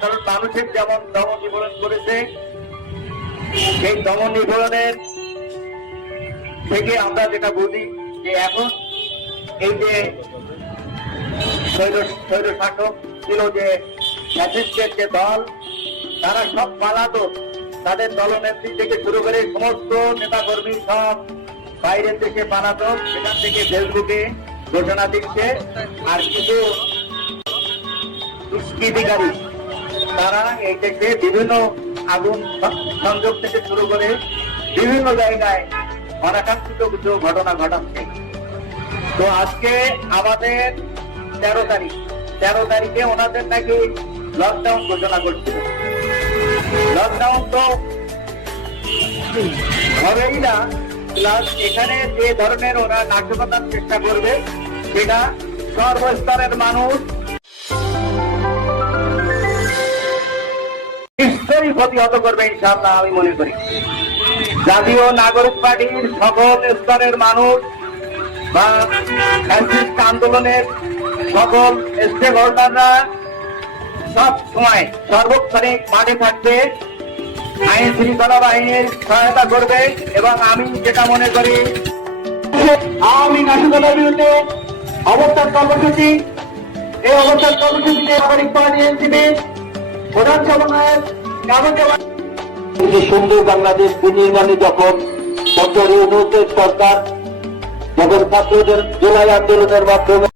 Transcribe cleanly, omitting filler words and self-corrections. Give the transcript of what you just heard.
সাধারণ মানুষের যেমন দমন নিবারণ করেছে, সেই দমন নিবারণের থেকে আমরা যেটা বুঝি যে এখন এই যে স্বৈর শাসক ছিল, যে ফ্যাসিস্টের যে দল, তারা সব পালাতক। তাদের দলনেত্রী থেকে শুরু করে সমস্ত নেতাকর্মী সব বাইরের দেশে পালাতক, সেখান থেকে ফেসবুকে ঘোষণা দিচ্ছে। আর কিছু দুষ্কৃতিকারী তারা এই দেশে বিভিন্ন আগুন সংযোগ থেকে শুরু করে বিভিন্ন জায়গায় অনাকাঙ্ক্ষিত কিছু ঘটনা ঘটাচ্ছে। তো আজকে আমাদের 13 তারিখে ওনাদের নাকি লকডাউন ঘোষণা করছিল। লকডাউন তো হবেই না, প্লাস এখানে যে ধরনের ওরা নাশকতার চেষ্টা করবে সেটা সর্বস্তরের মানুষ নিশ্চয়ই প্রতিহত করবে ইনশাআল্লাহ, আমি মনে করি। জাতীয় নাগরিক পার্টির সকল স্তরের মানুষ বা ফ্যাসিস্ট আন্দোলনের সকল স্টেক হোল্ডাররা সব সময় সর্বক্ষণিক মাঠে থাকবে, আইন শৃঙ্খলা বাহিনীর সহায়তা করবে। এবং আমি যেটা মনে করি, আওয়ামী নাশকতার বিরুদ্ধে অবস্থান কর্মসূচি, এই অবস্থান কর্মসূচিতে নাগরিক পার্টি এনসিপি প্রধান সমন্বয়ের সুন্দর বাংলাদেশ বিনির্মাণে যখন ডক্টর ইউনূসের সরকার যখন ছাত্রদের জুলাই আন্দোলনের মাধ্যমে